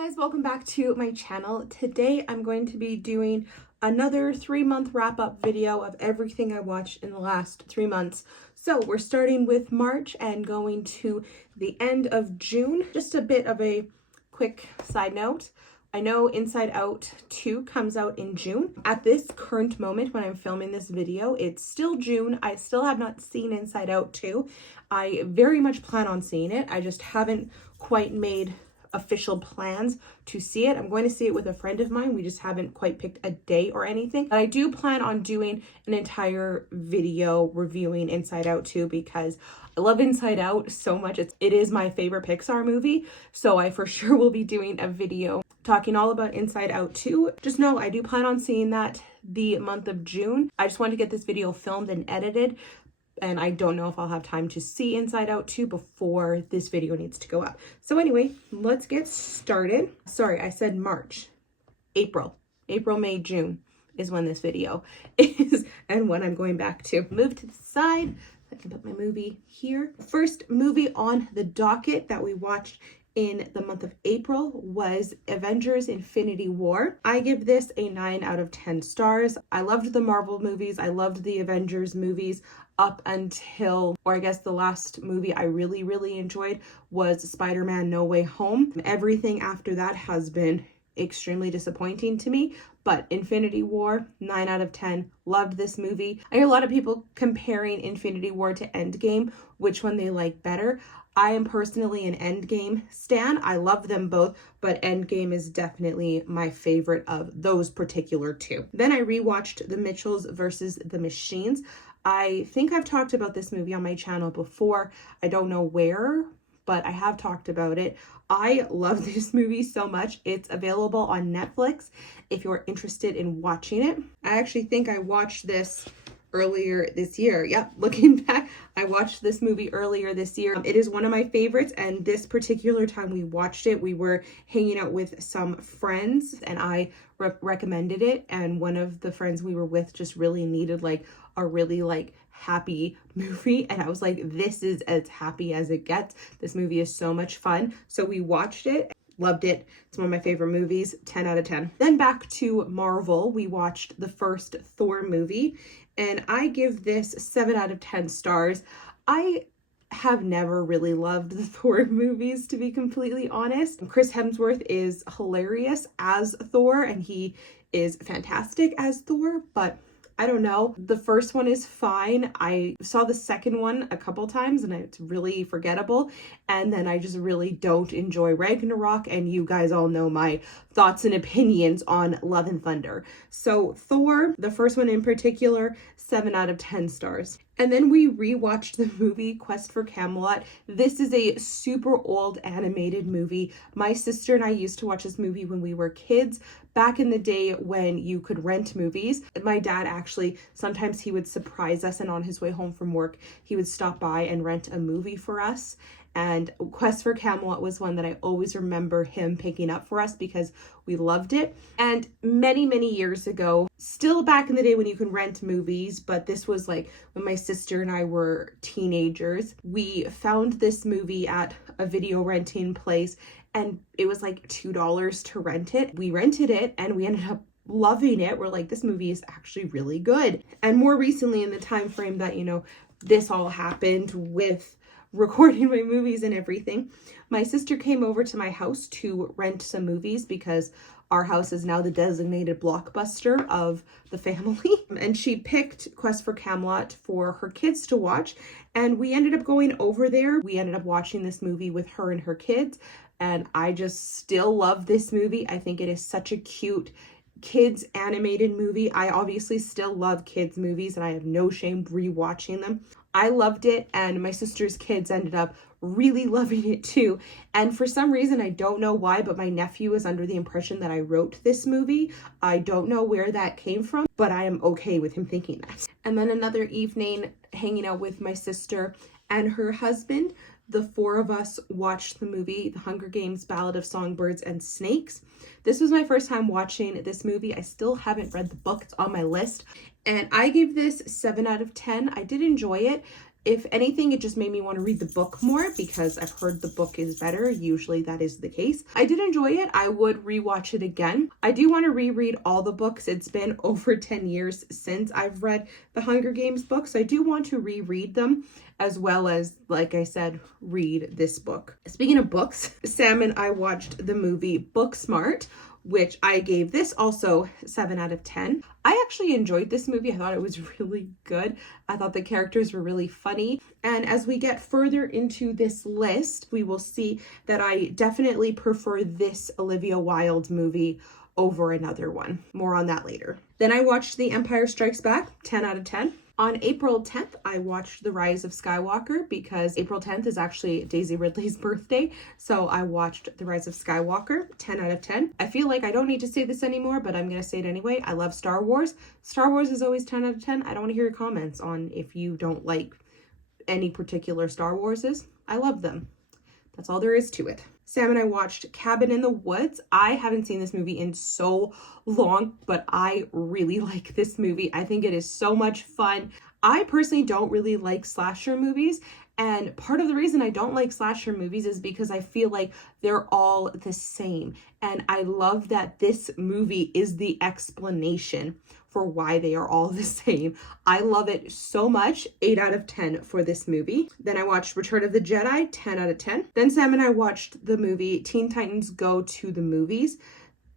Guys, welcome back to my channel. Today I'm going to be doing another 3-month wrap-up video of everything I watched in the last 3 months. So we're starting with March and going to the end of June. Just a bit of a quick side note. I know Inside Out 2 comes out in June. At this current moment when I'm filming this video, it's still June. I still have not seen Inside Out 2. I very much plan on seeing it. I just haven't quite made official plans to see it. I'm going to see it with a friend of mine. We just haven't quite picked a day or anything. But I do plan on doing an entire video reviewing Inside Out 2 because I love Inside Out so much. It is my favorite Pixar movie. So I for sure will be doing a video talking all about Inside Out 2. Just know I do plan on seeing that the month of June. I just wanted to get this video filmed and edited, and I don't know if I'll have time to see Inside Out 2 before this video needs to go up. So anyway, let's get started. Sorry, I said March. April, May, June is when this video is and when I'm going back to. Move to the side. I can put my movie here. First movie on the docket that we watched in the month of April was Avengers Infinity War. I give this a 9 out of 10 stars. I loved the Marvel movies. I loved the Avengers movies up until, or I guess the last movie I really enjoyed was Spider-Man No Way Home. Everything after that has been extremely disappointing to me, but Infinity War, 9 out of 10. Loved this movie. I hear a lot of people comparing Infinity War to Endgame, which one they like better. I am personally an Endgame stan. I love them both, but Endgame is definitely my favorite of those particular two. Then I rewatched The Mitchells versus the Machines. I think I've talked about this movie on my channel before. I don't know where, but I have talked about it. I love this movie so much. It's available on Netflix if you're interested in watching it. I actually think I watched this earlier this year. Yep, looking back, I watched this movie earlier this year. It is one of my favorites, and this particular time we watched it, we were hanging out with some friends and I recommended it, and one of the friends we were with just really needed like a really happy movie, and I was like, this is as happy as it gets. This movie is so much fun. So we watched it. Loved it. It's one of my favorite movies. 10 out of 10. Then back to Marvel, we watched the first Thor movie, and I give this 7 out of 10 stars. I have never really loved the Thor movies, to be completely honest. Chris Hemsworth is hilarious as Thor, and he is fantastic as Thor, but I don't know. The first one is fine. I saw the second one a couple times and it's really forgettable. And then I just really don't enjoy Ragnarok, and you guys all know my thoughts and opinions on Love and Thunder. So Thor, the first one in particular, 7 out of 10 stars. And then we rewatched the movie Quest for Camelot. This is a super old animated movie. My sister and I used to watch this movie when we were kids, back in the day when you could rent movies. My dad actually, sometimes he would surprise us, and on his way home from work, he would stop by and rent a movie for us. And Quest for Camelot was one that I always remember him picking up for us because we loved it. And many years ago, still back in the day when you can rent movies, but this was like when my sister and I were teenagers, we found this movie at a video renting place, and it was like $2 to rent it. We rented it and we ended up loving it. We're like, this movie is actually really good. And more recently, in the time frame that, this all happened with recording my movies and everything, my sister came over to my house to rent some movies because our house is now the designated Blockbuster of the family. And she picked Quest for Camelot for her kids to watch, and we ended up going over there. We ended up watching this movie with her and her kids, and I just still love this movie. I think it is such a cute kids animated movie. I obviously still love kids movies, and I have no shame rewatching them. I loved it, and my sister's kids ended up really loving it too. And for some reason, I don't know why, but my nephew is under the impression that I wrote this movie. I don't know where that came from, but I am okay with him thinking that. And then another evening hanging out with my sister and her husband, the 4 of us watched the movie The Hunger Games: Ballad of Songbirds and Snakes. This was my first time watching this movie. I still haven't read the book. It's on my list. And I gave this 7 out of 10. I did enjoy it. If anything, it just made me want to read the book more because I've heard the book is better. Usually that is the case. I did enjoy it. I would rewatch it again. I do want to reread all the books. It's been over 10 years since I've read the Hunger Games books. I do want to reread them, as well as, like I said, read this book. Speaking of books, Sam and I watched the movie Booksmart, which I gave this also 7 out of 10. I actually enjoyed this movie. I thought it was really good. I thought the characters were really funny. And as we get further into this list, we will see that I definitely prefer this Olivia Wilde movie over another one. More on that later. Then I watched The Empire Strikes Back, 10 out of 10. On April 10th, I watched The Rise of Skywalker because April 10th is actually Daisy Ridley's birthday. So I watched The Rise of Skywalker, 10 out of 10. I feel like I don't need to say this anymore, but I'm going to say it anyway. I love Star Wars. Star Wars is always 10 out of 10. I don't want to hear your comments on if you don't like any particular Star Warses. I love them. That's all there is to it. Sam and I watched Cabin in the Woods. I haven't seen this movie in so long, but I really like this movie. I think it is so much fun. I personally don't really like slasher movies, and part of the reason I don't like slasher movies is because I feel like they're all the same. And I love that this movie is the explanation for why they are all the same. I love it so much. 8 out of 10 for this movie. Then I watched Return of the Jedi, 10 out of 10. Then Sam and I watched the movie Teen Titans Go to the Movies.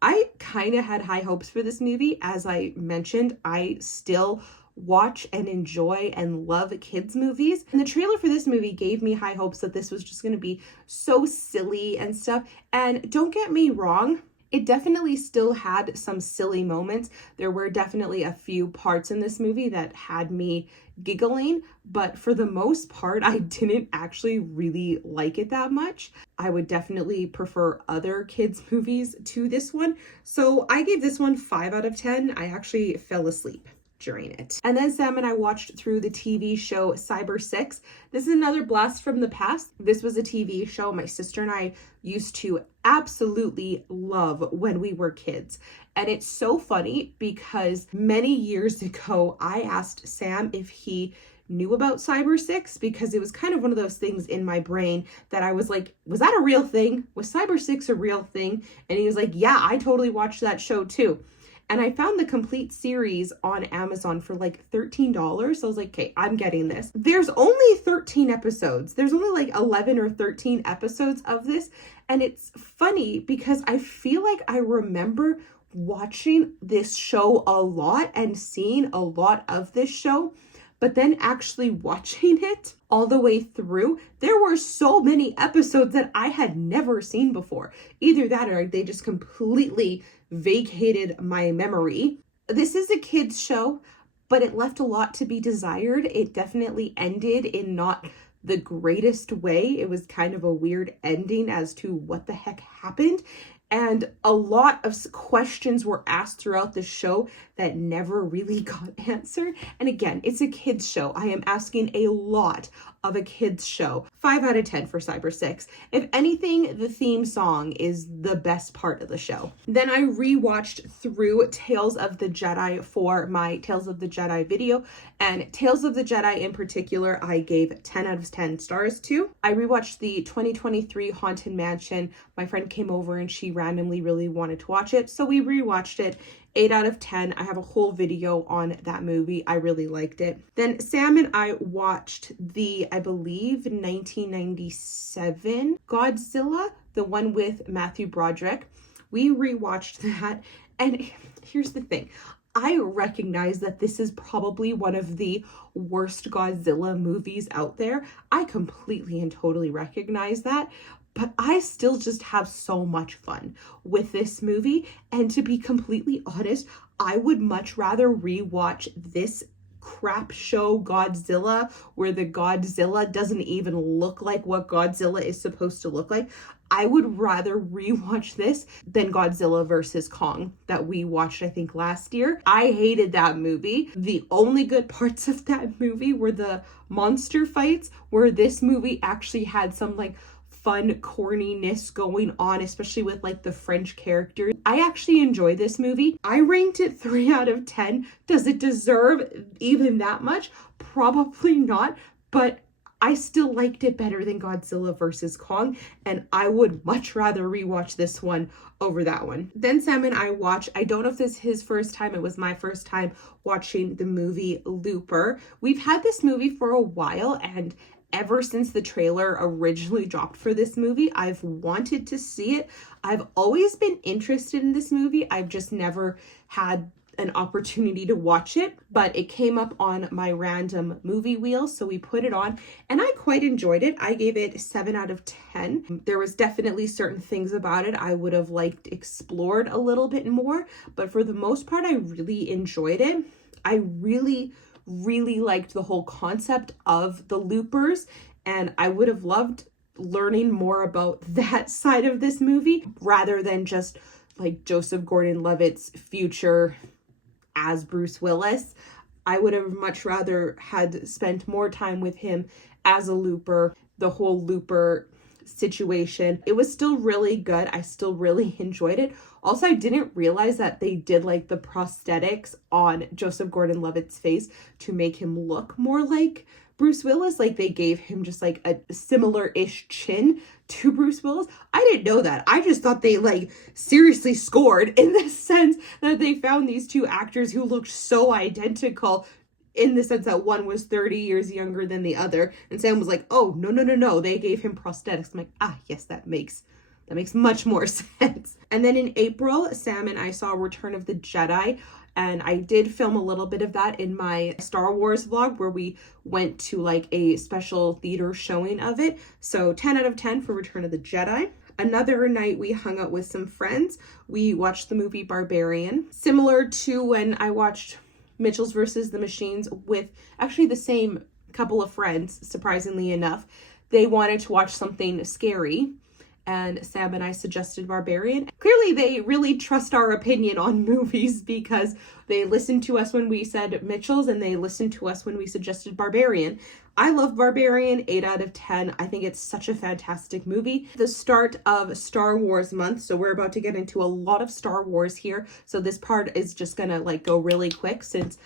I kind of had high hopes for this movie. As I mentioned, I still watch and enjoy and love kids movies. And the trailer for this movie gave me high hopes that this was just going to be so silly and stuff. And don't get me wrong, it definitely still had some silly moments. There were definitely a few parts in this movie that had me giggling, but for the most part, I didn't actually really like it that much. I would definitely prefer other kids' movies to this one. So I gave this one 5 out of 10. I actually fell asleep during it. And then Sam and I watched through the TV show Cyber 6. This is another blast from the past. This was a TV show my sister and I used to absolutely love when we were kids. And it's so funny because many years ago, I asked Sam if he knew about Cyber 6 because it was kind of one of those things in my brain that I was like, was that a real thing? Was Cyber 6 a real thing? And he was like, yeah, I totally watched that show too. And I found the complete series on Amazon for like $13. So I was like, okay, I'm getting this. There's only 13 episodes. There's only like 11 or 13 episodes of this. And it's funny because I feel like I remember watching this show a lot and seeing a lot of this show. But then actually watching it all the way through, there were so many episodes that I had never seen before. Either that or they just completely vacated my memory. This is a kids show, but it left a lot to be desired. It definitely ended in not the greatest way. It was kind of a weird ending as to what the heck happened. And a lot of questions were asked throughout the show that never really got answered. And again, it's a kids show. I am asking a lot of a kids show. 5 out of 10 for Cyber 6. If anything, the theme song is the best part of the show. Then I rewatched through Tales of the Jedi for my Tales of the Jedi video. And Tales of the Jedi in particular, I gave 10 out of 10 stars to. I rewatched the 2023 Haunted Mansion. My friend came over and she randomly really wanted to watch it. So we rewatched it. 8 out of 10. I have a whole video on that movie. I really liked it. Then Sam and I watched the, I believe, 1997 Godzilla, the one with Matthew Broderick. We rewatched that. And here's the thing. I recognize that this is probably one of the worst Godzilla movies out there. I completely and totally recognize that. But I still just have so much fun with this movie. And to be completely honest, I would much rather rewatch this crap show Godzilla, where the Godzilla doesn't even look like what Godzilla is supposed to look like. I would rather rewatch this than Godzilla versus Kong that we watched, I think, last year. I hated that movie. The only good parts of that movie were the monster fights, where this movie actually had some like fun corniness going on, especially with like the French characters. I actually enjoy this movie. I ranked it 3 out of 10. Does it deserve even that much? Probably not, but I still liked it better than Godzilla vs. Kong, and I would much rather rewatch this one over that one. Then Sam and I watched, I don't know if this is his first time, it was my first time watching the movie Looper. We've had this movie for a while, and ever since the trailer originally dropped for this movie, I've wanted to see it. I've always been interested in this movie. I've just never had an opportunity to watch it, but it came up on my random movie wheel, so we put it on and I quite enjoyed it. I gave it 7 out of 10. There was definitely certain things about it I would have liked explored a little bit more, but for the most part I really enjoyed it. I really liked the whole concept of the loopers, and I would have loved learning more about that side of this movie rather than just like Joseph Gordon-Levitt's future as Bruce Willis. I would have much rather had spent more time with him as a looper, the whole looper situation. It was still really good. I still really enjoyed it. Also, I didn't realize that they did like the prosthetics on Joseph Gordon-Levitt's face to make him look more like Bruce Willis. Like they gave him just like a similar-ish chin to Bruce Willis. I didn't know that. I just thought they like seriously scored in the sense that they found these two actors who looked so identical, in the sense that one was 30 years younger than the other. And Sam was like, oh, no. They gave him prosthetics. I'm like, yes, that makes much more sense. And then in April, Sam and I saw Return of the Jedi. And I did film a little bit of that in my Star Wars vlog where we went to like a special theater showing of it. So 10 out of 10 for Return of the Jedi. Another night we hung out with some friends. We watched the movie Barbarian. Similar to when I watched Mitchell's vs. the Machines with actually the same couple of friends, surprisingly enough. They wanted to watch something scary, and Sam and I suggested Barbarian. Clearly they really trust our opinion on movies because they listened to us when we said Mitchell's and they listened to us when we suggested Barbarian. I love Barbarian, 8 out of 10. I think it's such a fantastic movie. The start of Star Wars month, so we're about to get into a lot of Star Wars here. So this part is just gonna like go really quick since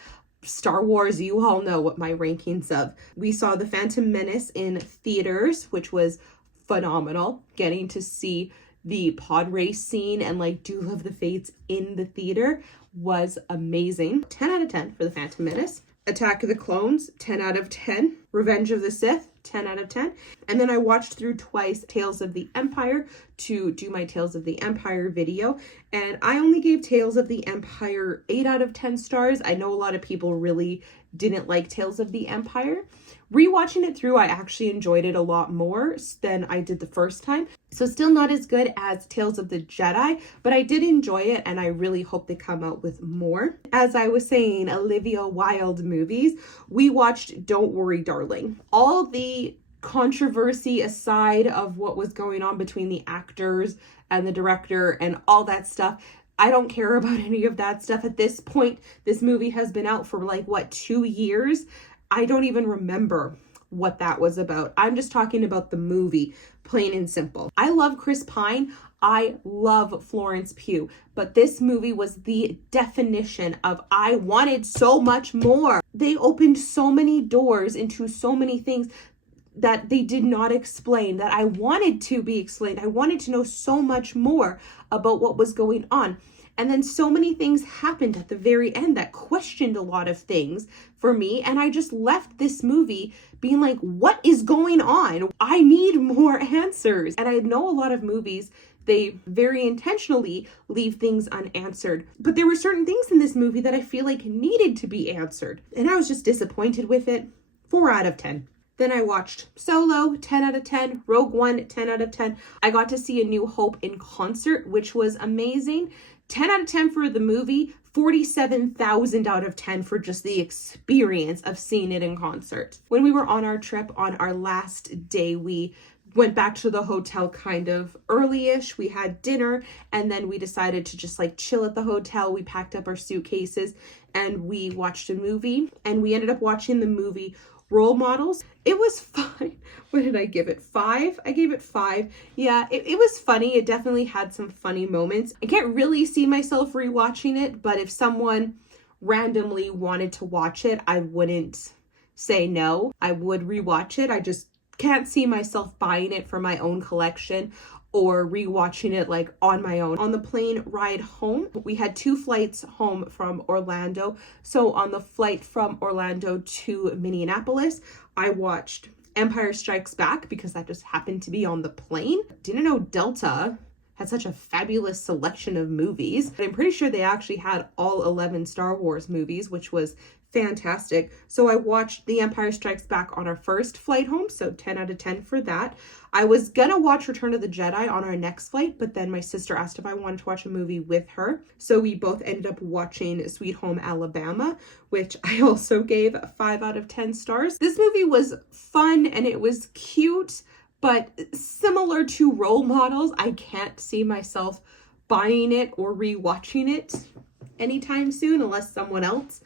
Star Wars, you all know what my rankings of. We saw The Phantom Menace in theaters, which was phenomenal. Getting to see the pod race scene and like Duel of the Fates in the theater was amazing. 10 out of 10 for The Phantom Menace. Attack of the Clones, 10 out of 10. Revenge of the Sith, 10 out of 10. And then I watched through twice Tales of the Empire to do my Tales of the Empire video. And I only gave Tales of the Empire 8 out of 10 stars. I know a lot of people really didn't like Tales of the Empire. Rewatching it through, I actually enjoyed it a lot more than I did the first time. So still not as good as Tales of the Jedi, but I did enjoy it and I really hope they come out with more. As I was saying, Olivia Wilde movies, we watched Don't Worry Darling. All the controversy aside of what was going on between the actors and the director and all that stuff, I don't care about any of that stuff. At this point, this movie has been out for like, 2 years? I don't even remember what that was about. I'm just talking about the movie, plain and simple. I love Chris Pine. I love Florence Pugh. But this movie was the definition of I wanted so much more. They opened so many doors into so many things that they did not explain, that I wanted to be explained. I wanted to know so much more about what was going on. And then so many things happened at the very end that questioned a lot of things for me. And I just left this movie being like, what is going on? I need more answers. And I know a lot of movies, they very intentionally leave things unanswered. But there were certain things in this movie that I feel like needed to be answered. And I was just disappointed with it. 4 out of 10. Then I watched Solo, 10 out of 10. Rogue One, 10 out of 10. I got to see A New Hope in concert, which was amazing. 10 out of 10 for the movie, 47,000 out of 10 for just the experience of seeing it in concert. When we were on our trip, on our last day, we went back to the hotel kind of early-ish. We had dinner and then we decided to just like chill at the hotel. We packed up our suitcases and we watched a movie, and we ended up watching the movie Role Models. It was fine. What did I give it? 5? I gave it 5. Yeah, it was funny. It definitely had some funny moments. I can't really see myself rewatching it, but if someone randomly wanted to watch it, I wouldn't say no. I would rewatch it. I just can't see myself buying it for my own collection or rewatching it like on my own. On the plane ride home, we had 2 flights home from Orlando. So on the flight from Orlando to Minneapolis, I watched Empire Strikes Back because that just happened to be on the plane. Didn't know Delta had such a fabulous selection of movies. But I'm pretty sure they actually had all 11 Star Wars movies, which was fantastic. So I watched The Empire Strikes Back on our first flight home, so 10 out of 10 for that. I was gonna watch Return of the Jedi on our next flight, but then my sister asked if I wanted to watch a movie with her. So we both ended up watching Sweet Home Alabama, which I also gave 5 out of 10 stars. This movie was fun and it was cute, but similar to Role Models, I can't see myself buying it or rewatching it anytime soon unless someone else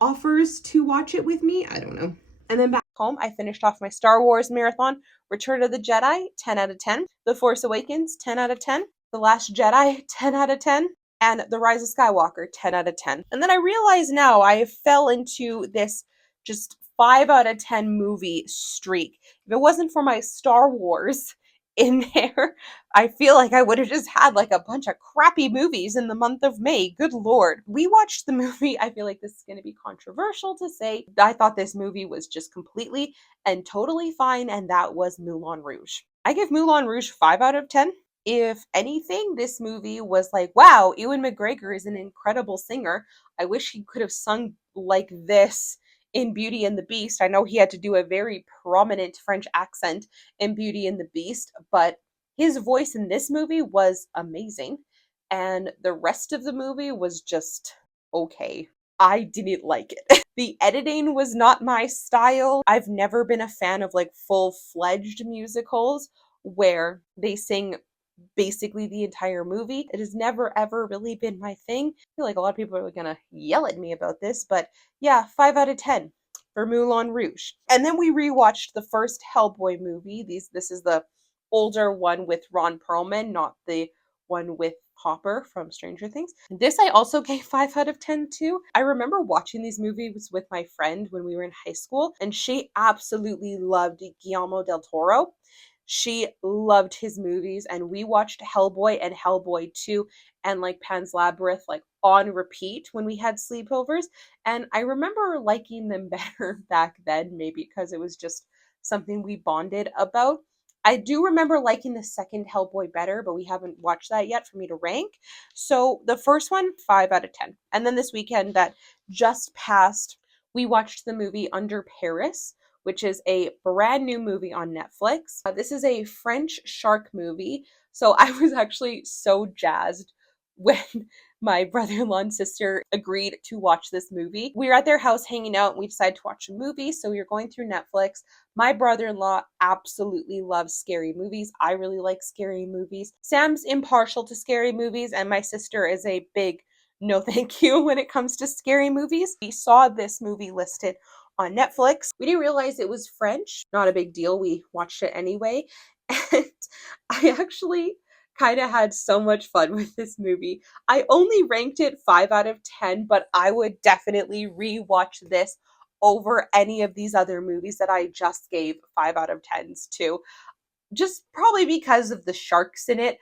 offers to watch it with me. I don't know. And then back home, I finished off my Star Wars marathon. Return of the Jedi, 10 out of 10. The Force Awakens, 10 out of 10. The Last Jedi, 10 out of 10. And The Rise of Skywalker, 10 out of 10. And then I realize now I fell into this just 5 out of 10 movie streak. If it wasn't for my Star Wars in there, I feel like I would have just had like a bunch of crappy movies in the month of May. Good Lord. We watched the movie. I feel like this is going to be controversial to say. I thought this movie was just completely and totally fine, and that was Moulin Rouge. I give Moulin Rouge 5 out of 10. If anything, this movie was like, wow, Ewan McGregor is an incredible singer. I wish he could have sung like this in Beauty and the Beast. I know he had to do a very prominent French accent in Beauty and the Beast, but his voice in this movie was amazing, and the rest of the movie was just okay. I didn't like it. The editing was not my style. I've never been a fan of like full-fledged musicals where they sing basically the entire movie. It has never ever really been my thing. I feel like a lot of people are gonna yell at me about this, but yeah, 5 out of 10 for Moulin Rouge. And then we rewatched the first Hellboy movie. This is the older one with Ron Perlman, not the one with Hopper from Stranger Things. This I also gave 5 out of 10 too. I remember watching these movies with my friend when we were in high school, and she absolutely loved Guillermo del Toro. She loved his movies, and we watched Hellboy and Hellboy 2 and like Pan's Labyrinth like on repeat when we had sleepovers. And I remember liking them better back then, maybe because it was just something we bonded about. I do remember liking the second Hellboy better, but we haven't watched that yet for me to rank. So the first one, 5 out of 10. And then this weekend that just passed, we watched the movie Under Paris, which is a brand new movie on Netflix. This is a French shark movie. So I was actually so jazzed when my brother-in-law and sister agreed to watch this movie. We were at their house hanging out and we decided to watch a movie. So we were going through Netflix. My brother-in-law absolutely loves scary movies. I really like scary movies. Sam's impartial to scary movies, and my sister is a big no thank you when it comes to scary movies. We saw this movie listed on Netflix. We didn't realize it was French. Not a big deal. We watched it anyway. And I actually kind of had so much fun with this movie. I only ranked it 5 out of 10, but I would definitely rewatch this over any of these other movies that I just gave 5 out of 10s to. Just probably because of the sharks in it.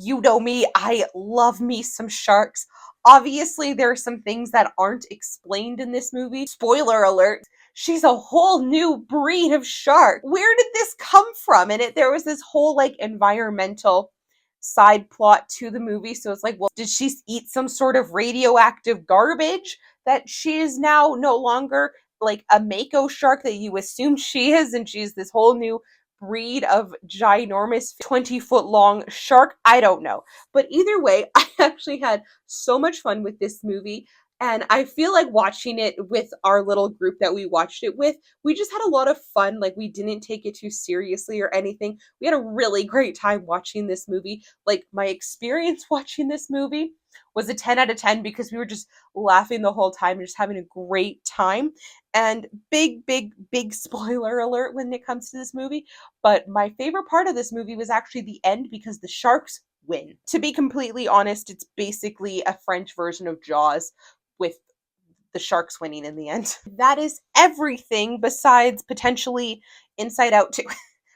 You know me, I love me some sharks. Obviously, there are some things that aren't explained in this movie. Spoiler alert, she's a whole new breed of shark. Where did this come from? And there was this whole like environmental side plot to the movie. So it's like, well, did she eat some sort of radioactive garbage that she is now no longer like a mako shark that you assume she is, and she's this whole new breed of ginormous 20-foot long shark? I don't know. But either way, I actually had so much fun with this movie. And I feel like watching it with our little group that we watched it with, we just had a lot of fun. Like, we didn't take it too seriously or anything. We had a really great time watching this movie. Like, my experience watching this movie was a 10 out of 10 because we were just laughing the whole time and just having a great time. And big spoiler alert when it comes to this movie. But my favorite part of this movie was actually the end, because the sharks win. To be completely honest, it's basically a French version of JodeyS with the Sharks winning in the end. That is everything besides potentially Inside Out 2,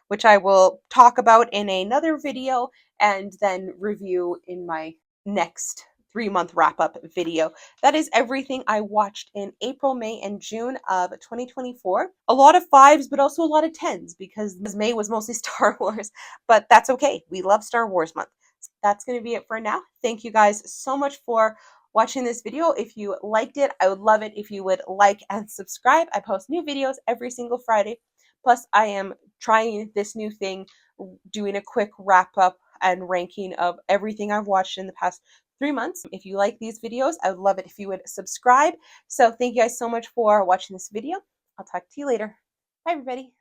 which I will talk about in another video and then review in my next 3-month wrap-up video. That is everything I watched in April, May, and June of 2024. A lot of 5s, but also a lot of 10s, because May was mostly Star Wars, but that's okay. We love Star Wars month. So that's going to be it for now. Thank you guys so much for watching this video. If you liked it, I would love it if you would like and subscribe. I post new videos every single Friday. Plus, I am trying this new thing, doing a quick wrap-up and ranking of everything I've watched in the past 3 months. If you like these videos, I would love it if you would subscribe. So thank you guys so much for watching this video. I'll talk to you later. Bye, everybody.